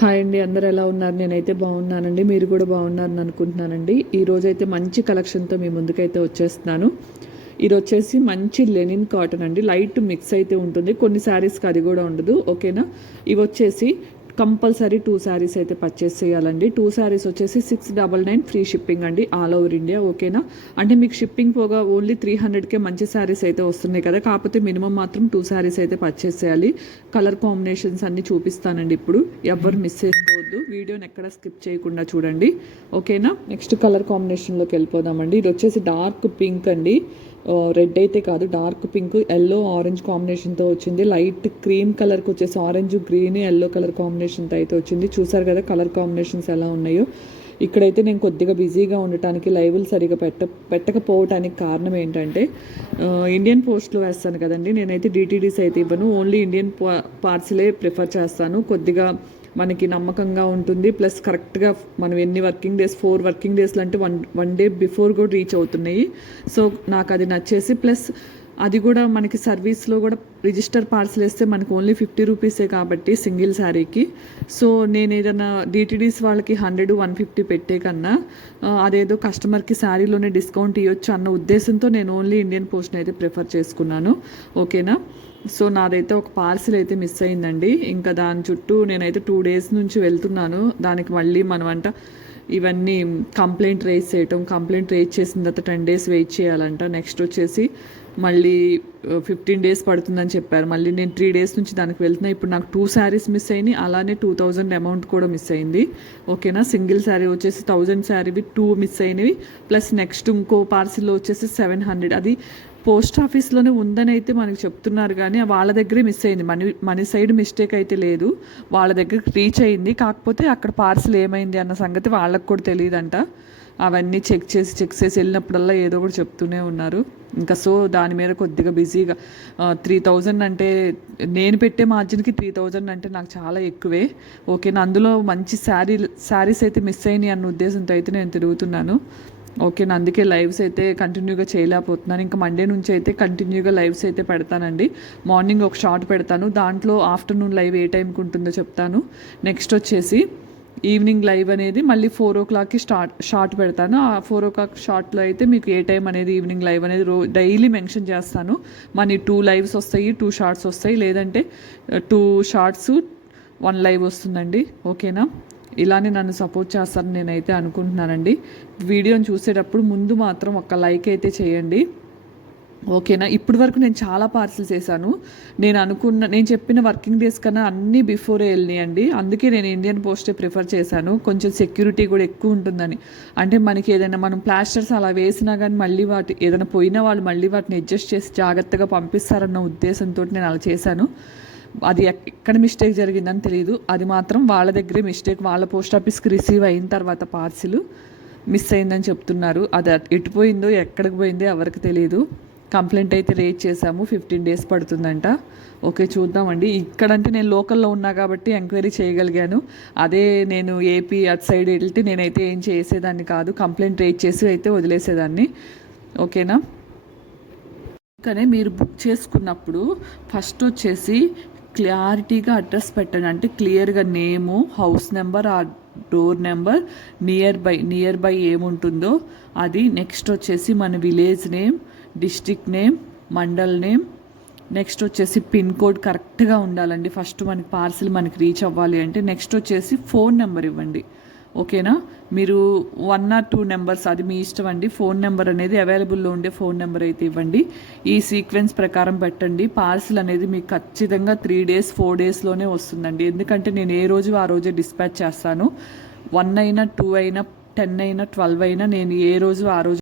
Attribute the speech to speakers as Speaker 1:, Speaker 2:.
Speaker 1: Hi అండి అందరు ఎలా ఉన్నారు? నేనైతే బాగున్నానండి మీరు కూడా బాగున్నారని అనుకుంటున్నానండి. ఈ రోజైతే మంచి కలెక్షన్తో మీ ముందుకైతే వచ్చేస్తున్నాను. ఇది వచ్చేసి మంచి లెనిన్ కాటన్ అండి లైట్ మిక్స్ అయితే ఉంటుంది. కొన్ని శారీస్కి అది కూడా ఉండదు ఓకేనా? ఇవి వచ్చేసి కంపల్సరీ టూ శారీస్ అయితే పర్చేస్ చేయాలండి. టూ శారీస్ వచ్చేసి six double nine free shipping అండి ఆల్ ఓవర్ ఇండియా ఓకేనా అంటే మీకు షిప్పింగ్ పోగా ఓన్లీ త్రీ హండ్రెడ్కే మంచి శారీస్ అయితే వస్తున్నాయి కదా. కాకపోతే మినిమం మాత్రం టూ శారీస్ అయితే పర్చేస్ చేయాలి. కలర్ కాంబినేషన్స్ అన్ని చూపిస్తానండి ఇప్పుడు. ఎవరు మిస్ చేసుకోవద్దు. వీడియోని ఎక్కడ స్కిప్ చేయకుండా చూడండి ఓకేనా నెక్స్ట్ కలర్ కాంబినేషన్లోకి వెళ్ళిపోదామండి. ఇది వచ్చేసి డార్క్ పింక్ అండి. రెడ్ అయితే కాదు డార్క్ పింక్ ఎల్లో ఆరెంజ్ కాంబినేషన్తో వచ్చింది. లైట్ క్రీమ్ కలర్కి వచ్చేసి orange green yellow colour combination కాంబినేషన్తో అయితే వచ్చింది. చూసారు కదా కలర్ కాంబినేషన్స్ ఎలా ఉన్నాయో. ఇక్కడైతే నేను కొద్దిగా బిజీగా ఉండటానికి లైవ్లు సరిగా పెట్ట పెట్టకపోవటానికి కారణం ఏంటంటే ఇండియన్ పోస్ట్లో వేస్తాను కదండి. నేనైతే డిటీడీస్ అయితే ఇవ్వను. ఓన్లీ ఇండియన్ పార్సిలే ప్రిఫర్ చేస్తాను. కొద్దిగా మనకి నమ్మకంగా ఉంటుంది. ప్లస్ కరెక్ట్గా మనం ఎన్ని వర్కింగ్ డేస్ ఫోర్ వర్కింగ్ డేస్లో అంటే వన్ వన్ డే బిఫోర్ కూడా రీచ్ అవుతున్నాయి. సో నాకు అది నచ్చేసి ప్లస్ అది కూడా మనకి సర్వీస్లో కూడా రిజిస్టర్ పార్సల్ వేస్తే మనకు ఓన్లీ ఫిఫ్టీ రూపీసే కాబట్టి సింగిల్ శారీకి. సో నేను ఏదైనా డిటీడీస్ వాళ్ళకి హండ్రెడ్ వన్ ఫిఫ్టీ పెట్టే కన్నా అదేదో కస్టమర్కి శారీలోనే డిస్కౌంట్ ఇవ్వచ్చు అన్న ఉద్దేశంతో నేను ఓన్లీ ఇండియన్ పోస్ట్ని అయితే ప్రిఫర్ చేసుకున్నాను. ఓకేనా? సో నాదైతే ఒక పార్సిల్ అయితే మిస్ అయిందండి. ఇంకా దాని చుట్టూ నేనైతే టూ డేస్ నుంచి వెళ్తున్నాను. దానికి మళ్ళీ మనం అంట ఇవన్నీ కంప్లైంట్ రేస్ చేయటం కంప్లైంట్ రేస్ చేసిన తర్వాత టెన్ డేస్ వెయిట్ చేయాలంట. నెక్స్ట్ వచ్చేసి మళ్ళీ ఫిఫ్టీన్ డేస్ పడుతుందని చెప్పారు. మళ్ళీ నేను త్రీ డేస్ నుంచి దానికి వెళ్తున్నా. ఇప్పుడు నాకు టూ శారీస్ మిస్ అయినాయి. అలానే టూ థౌజండ్ అమౌంట్ కూడా మిస్ అయింది. ఓకేనా సింగిల్ శారీ వచ్చేసి థౌజండ్ శారీవి టూ మిస్ అయినవి. ప్లస్ నెక్స్ట్ ఇంకో పార్సిల్లో వచ్చేసి సెవెన్ హండ్రెడ్ అది పోస్ట్ ఆఫీస్లోనే ఉందని అయితే మనకు చెప్తున్నారు కానీ వాళ్ళ దగ్గరే మిస్ అయింది. మనీ మనీ సైడ్ మిస్టేక్ అయితే లేదు. వాళ్ళ దగ్గరికి రీచ్ అయింది. కాకపోతే అక్కడ పార్సిల్ ఏమైంది అన్న సంగతి వాళ్ళకి కూడా తెలియదంట. అవన్నీ చెక్ చేసి చెక్ చేసి వెళ్ళినప్పుడల్లా ఏదో ఒకటి చెప్తూనే ఉన్నారు. ఇంకా సో దాని మీద కొద్దిగా బిజీగా త్రీ థౌజండ్ అంటే నేను పెట్టే మార్జిన్కి త్రీ థౌజండ్ అంటే నాకు చాలా ఎక్కువే. ఓకే నా అందులో మంచి శారీ శారీస్ అయితే మిస్ అయినాయి అన్న ఉద్దేశంతో అయితే నేను తిరుగుతున్నాను. ఓకే అందుకే లైవ్స్ అయితే కంటిన్యూగా చేయలేకపోతున్నాను. ఇంకా మండే నుంచి అయితే కంటిన్యూగా లైవ్స్ అయితే పెడతానండి. మార్నింగ్ ఒక షార్ట్ పెడతాను. దాంట్లో ఆఫ్టర్నూన్ లైవ్ ఏ టైంకి ఉంటుందో చెప్తాను. నెక్స్ట్ వచ్చేసి ఈవినింగ్ లైవ్ అనేది మళ్ళీ ఫోర్ ఓ క్లాక్కి స్టార్ట్ షార్ట్ పెడతాను. ఆ ఫోర్ ఓ క్లాక్ షార్ట్లో అయితే మీకు ఏ టైం అనేది ఈవినింగ్ లైవ్ అనేది రో డైలీ మెన్షన్ చేస్తాను. మన టూ లైవ్స్ వస్తాయి టూ షార్ట్స్ వస్తాయి. లేదంటే టూ షార్ట్స్ వన్ లైవ్ వస్తుందండి. ఓకేనా? ఇలానే నన్ను సపోర్ట్ చేస్తారని నేనైతే అనుకుంటున్నానండి. వీడియోని చూసేటప్పుడు ముందు మాత్రం ఒక లైక్ అయితే చేయండి. ఓకేనా? ఇప్పటి వరకు నేను చాలా పార్సిల్స్ వేసాను నేను అనుకున్న నేను చెప్పిన వర్కింగ్ డేస్ కన్నా అన్నీ బిఫోరే వెళ్ళినాయండి. అందుకే నేను ఇండియన్ పోస్టే ప్రిఫర్ చేశాను. కొంచెం సెక్యూరిటీ కూడా ఎక్కువ ఉంటుందని. అంటే మనకి ఏదైనా మనం ప్లాస్టర్స్ అలా వేసినా కానీ మళ్ళీ వాటి ఏదైనా పోయినా వాళ్ళు మళ్ళీ వాటిని అడ్జస్ట్ చేసి జాగ్రత్తగా పంపిస్తారన్న ఉద్దేశంతో నేను అలా చేశాను. అది ఎక్కడ మిస్టేక్ జరిగిందని తెలియదు అది మాత్రం వాళ్ళ దగ్గరే మిస్టేక్ వాళ్ళ పోస్ట్ ఆఫీస్కి రిసీవ్ అయిన తర్వాత పార్సిల్ మిస్ అయిందని చెప్తున్నారు. అది ఎటు పోయిందో ఎక్కడికి పోయిందో ఎవరికి తెలియదు కంప్లైంట్ అయితే రేట్ చేశాము. ఫిఫ్టీన్ డేస్ పడుతుందంట. ఓకే చూద్దామండి. ఇక్కడంటే నేను లోకల్లో ఉన్నా కాబట్టి ఎంక్వైరీ చేయగలిగాను. అదే నేను ఏపీ అటు సైడ్ వెళ్తే నేనైతే ఏం చేసేదాన్ని కాదు. కంప్లైంట్ రేట్ చేసి అయితే వదిలేసేదాన్ని. ఓకేనా? కానీ మీరు బుక్ చేసుకున్నప్పుడు ఫస్ట్ వచ్చేసి క్లారిటీగా అడ్రస్ పెట్టండి. అంటే క్లియర్గా నేము హౌస్ నెంబర్ ఆ door number nearby nearby ఏముంటుందో అది నెక్స్ట్ వచ్చేసి మన village name district name mandal name next వచ్చేసి పిన్ కోడ్ కరెక్ట్గా ఉండాలండి. ఫస్ట్ మనకి పార్సిల్ మనకి రీచ్ అవ్వాలి అంటే నెక్స్ట్ వచ్చేసి ఫోన్ నెంబర్ ఇవ్వండి. ఓకేనా? మీరు వన్ ఆర్ టూ నెంబర్స్ అది మీ ఇష్టం అండి. ఫోన్ నెంబర్ అనేది అవైలబుల్లో ఉండే ఫోన్ నెంబర్ అయితే ఇవ్వండి. ఈ సీక్వెన్స్ ప్రకారం పెట్టండి. పార్సిల్ అనేది మీకు ఖచ్చితంగా త్రీ డేస్ ఫోర్ డేస్లోనే వస్తుందండి. ఎందుకంటే నేను ఏ రోజు ఆ రోజే డిస్పాచ్ చేస్తాను. వన్ అయినా టూ అయినా టెన్ అయినా ట్వెల్వ్ అయినా నేను ఏ రోజు ఆ రోజు